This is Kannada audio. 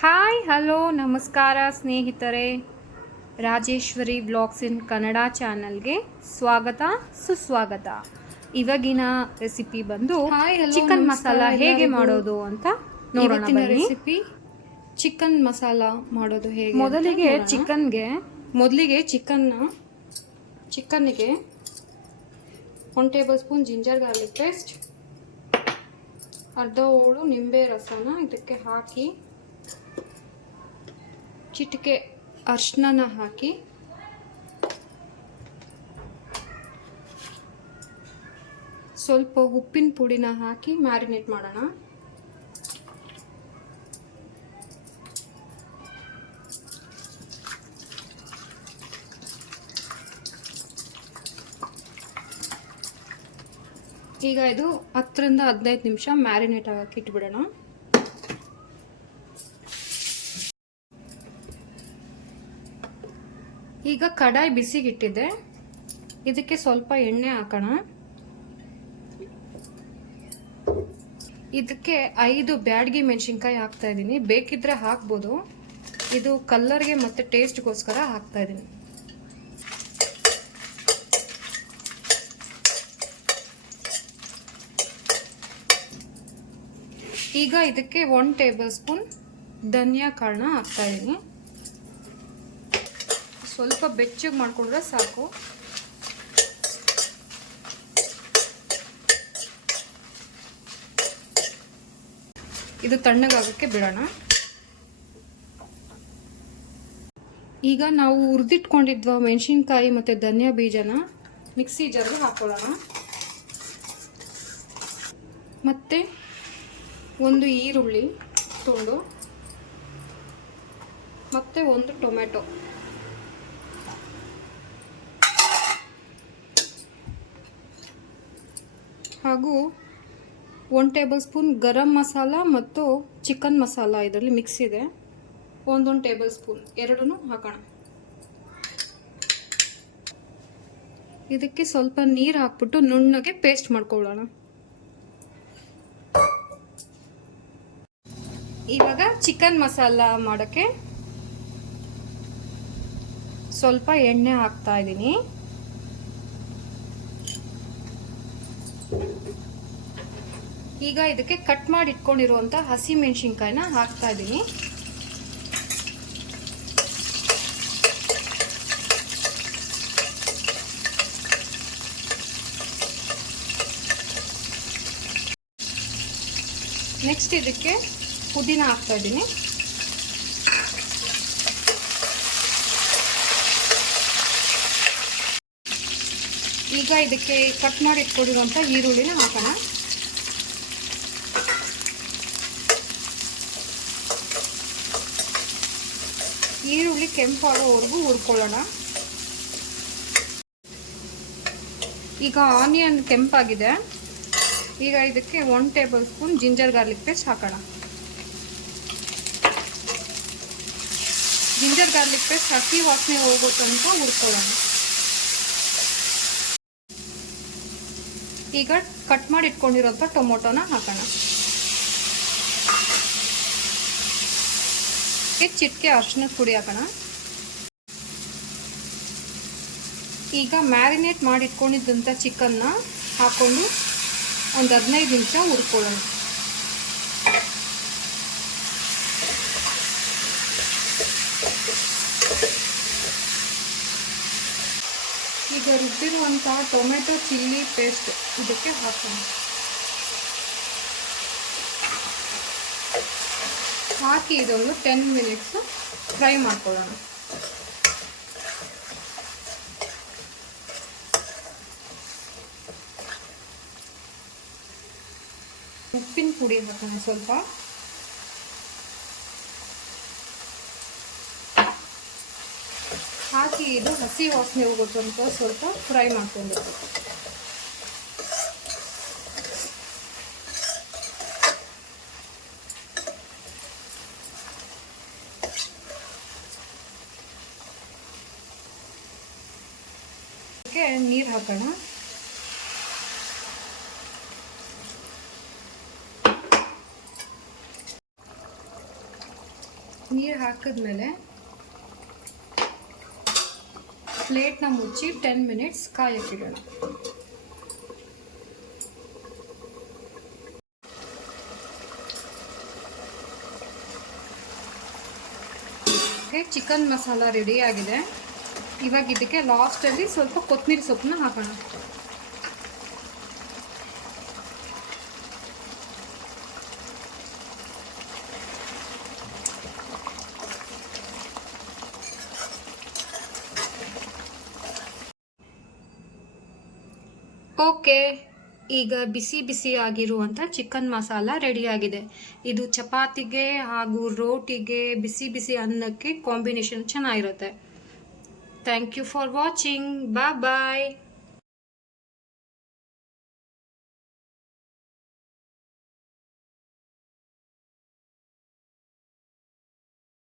ಹಾಯ್ ಹಲೋ ನಮಸ್ಕಾರ ಸ್ನೇಹಿತರೆ. ರಾಜೇಶ್ವರಿ ಬ್ಲಾಗ್ಸ್ ಇನ್ ಕನ್ನಡ ಚಾನಲ್ಗೆ ಸ್ವಾಗತ ಸುಸ್ವಾಗತ. ಇವಾಗಿನ ರೆಸಿಪಿ ಬಂದು ಚಿಕನ್ ಮಸಾಲ ಹೇಗೆ ಮಾಡೋದು ಅಂತ ನೋಡೋಣ ಬನ್ನಿ. ರೆಸಿಪಿ ಚಿಕನ್ ಮಸಾಲ ಮಾಡೋದು ಹೇಗೆ. ಮೊದಲಿಗೆ ಚಿಕನ್ನಿಗೆ 1 table spoon ginger garlic paste, ಅರ್ಧ ಹೋಳು ನಿಂಬೆ ರಸನ ಇದಕ್ಕೆ ಹಾಕಿ, ಚಿಟಿಕೆ ಅರಿಶಿನ ಹಾಕಿ, ಸ್ವಲ್ಪ ಉಪ್ಪಿನ ಪುಡಿನ ಹಾಕಿ ಮ್ಯಾರಿನೇಟ್ ಮಾಡೋಣ. ಈಗ ಇದು 10 ರಿಂದ 15 ನಿಮಿಷ ಮ್ಯಾರಿನೇಟ್ ಆಗಕ್ಕೆ ಇಟ್ಬಿಡೋಣ. ಈಗ ಕಡಾಯಿ ಬಿಸಿಗಿಟ್ಟಿದ್ದೆ, ಇದಕ್ಕೆ ಸ್ವಲ್ಪ ಎಣ್ಣೆ ಹಾಕೋಣ. ಇದಕ್ಕೆ 5 ಬ್ಯಾಡಗಿ ಮೆಣಸಿನ್ಕಾಯಿ ಹಾಕ್ತಾ ಇದ್ದೀನಿ. ಬೇಕಿದ್ರೆ ಹಾಕ್ಬೋದು, ಇದು ಕಲರ್ಗೆ ಮತ್ತೆ ಟೇಸ್ಟ್ಗೋಸ್ಕರ ಹಾಕ್ತಾ ಇದ್ದೀನಿ. ಈಗ ಇದಕ್ಕೆ 1 ಟೇಬಲ್ ಸ್ಪೂನ್ ಧನಿಯಾ ಕಾಳನ್ನ ಹಾಕ್ತಾ ಇದ್ದೀನಿ. ಸ್ವಲ್ಪ ಬೆಚ್ಚಗೆ ಮಾಡ್ಕೊಂಡ್ರೆ ಸಾಕು. ಇದು ತಣ್ಣಗಾಗಕ್ಕೆ ಬಿಡೋಣ. ಈಗ ನಾವು ಹುರಿದಿಟ್ಕೊಂಡಿದ್ವ ಮೆಣಸಿನ್ಕಾಯಿ ಮತ್ತು ಧನಿಯಾ ಬೀಜನ ಮಿಕ್ಸಿ ಜಾರ್ಗೆ ಹಾಕೊಳ್ಳೋಣ. ಮತ್ತು ಒಂದು ಈರುಳ್ಳಿ ತುಂಡು ಮತ್ತು ಒಂದು ಟೊಮೆಟೊ, ಹಾಗೂ 1 ಟೇಬಲ್ ಸ್ಪೂನ್ ಗರಂ ಮಸಾಲ ಮತ್ತು ಚಿಕನ್ ಮಸಾಲ ಇದರಲ್ಲಿ ಮಿಕ್ಸ್ ಇದೆ, ಒಂದೊಂದು ಟೇಬಲ್ ಸ್ಪೂನ್ ಎರಡೂ ಹಾಕೋಣ. ಇದಕ್ಕೆ ಸ್ವಲ್ಪ ನೀರು ಹಾಕ್ಬಿಟ್ಟು ನುಣ್ಣಗೆ ಪೇಸ್ಟ್ ಮಾಡ್ಕೊಳ್ಳೋಣ. ಇವಾಗ ಚಿಕನ್ ಮಸಾಲ ಮಾಡೋಕ್ಕೆ ಸ್ವಲ್ಪ ಎಣ್ಣೆ ಹಾಕ್ತಾ ಇದ್ದೀನಿ. ಈಗ ಇದಕ್ಕೆ ಕಟ್ ಮಾಡಿ ಇಟ್ಕೊಂಡಿರುವಂತ ಹಸಿ ಮೆಣಸಿನ್ಕಾಯಿನ ಹಾಕ್ತಾ ಇದ್ದೀನಿ. ನೆಕ್ಸ್ಟ್ ಇದಕ್ಕೆ ಪುದೀನ ಹಾಕ್ತಾ ಇದ್ದೀನಿ. ಈಗ ಇದಕ್ಕೆ ಕಟ್ ಮಾಡಿ ಇಟ್ಕೊಂಡಿರುವಂಥ ಈರುಳ್ಳಿನ ಹಾಕೋಣ. ಈರುಳ್ಳಿ ಕೆಂಪಾಗೋವರೆಗೂ ಹುರ್ಕೊಳ್ಳೋಣ. ಈಗ ಆನಿಯನ್ ಕೆಂಪಾಗಿದೆ. ಈಗ ಇದಕ್ಕೆ 1 table spoon ginger garlic paste ಹಾಕೋಣ. ಜಿಂಜರ್ ಗಾರ್ಲಿಕ್ ಪೇಸ್ಟ್ ಹಸಿ ವಾಸನೆ ಹೋಗೋ ತನಕ ಹುರ್ಕೊಳ್ಳೋಣ. ಈಗ ಕಟ್ ಮಾಡಿ ಇಟ್ಕೊಂಡಿರೋಂಥ ಟೊಮೊಟೊನ ಹಾಕೋಣ. ಚಿಟಿಕೆ ಅರಿಶಿನದ ಪುಡಿ ಹಾಕೋಣ. ಈಗ ಮ್ಯಾರಿನೇಟ್ ಮಾಡಿ ಇಟ್ಕೊಂಡಿದ್ದಂಥ ಚಿಕನ್ನ ಹಾಕೊಂಡು ಒಂದು 15 ನಿಮಿಷ ಹುರ್ಕೊಳ್ಳೋಣ. ಈಗ ರುಬ್ಬಿರುವಂತಹ ಟೊಮೆಟೊ ಚಿಲ್ಲಿ ಪೇಸ್ಟ್ ಇದಕ್ಕೆ ಹಾಕೋಣ. ಹಾಕಿ ಇದೊಂದು 10 ಮಿನಿಟ್ಸ್ ಫ್ರೈ ಮಾಡ್ಕೊಳ್ಳೋಣ. ಉಪ್ಪಿನ ಪುಡಿ ಹಾಕೋಣ ಸ್ವಲ್ಪ. ಹಾಕಿ ಇದು ಹಸಿ ವಾಸನೆ ಹೋಗೋ ತನಕ ಸ್ವಲ್ಪ ಫ್ರೈ ಮಾಡ್ಕೊಂಡಿರ್ಬೇಕು. ಅದಕ್ಕೆ ನೀರು ಹಾಕೋಣ. ನೀರು ಹಾಕಿದ್ಮೇಲೆ ಪ್ಲೇಟ್ನ ಮುಚ್ಚಿ 10 ಮಿನಿಟ್ಸ್ ಕಾಯಕ್ಕಿಡೋಣ. ಚಿಕನ್ ಮಸಾಲ ರೆಡಿ ಆಗಿದೆ. ಇವಾಗ ಇದಕ್ಕೆ ಲಾಸ್ಟಲ್ಲಿ ಸ್ವಲ್ಪ ಕೊತ್ತಂಬರಿ ಸೊಪ್ಪನ್ನ ಹಾಕೋಣ. ಓಕೆ, ಈಗ ಬಿಸಿ ಬಿಸಿ ಆಗಿರುವಂಥ ಚಿಕನ್ ಮಸಾಲ ರೆಡಿಯಾಗಿದೆ. ಇದು ಚಪಾತಿಗೆ ಹಾಗೂ ರೋಟಿಗೆ, ಬಿಸಿ ಬಿಸಿ ಅನ್ನಕ್ಕೆ ಕಾಂಬಿನೇಷನ್ ಚೆನ್ನಾಗಿರುತ್ತೆ. Thank you for watching. Bye.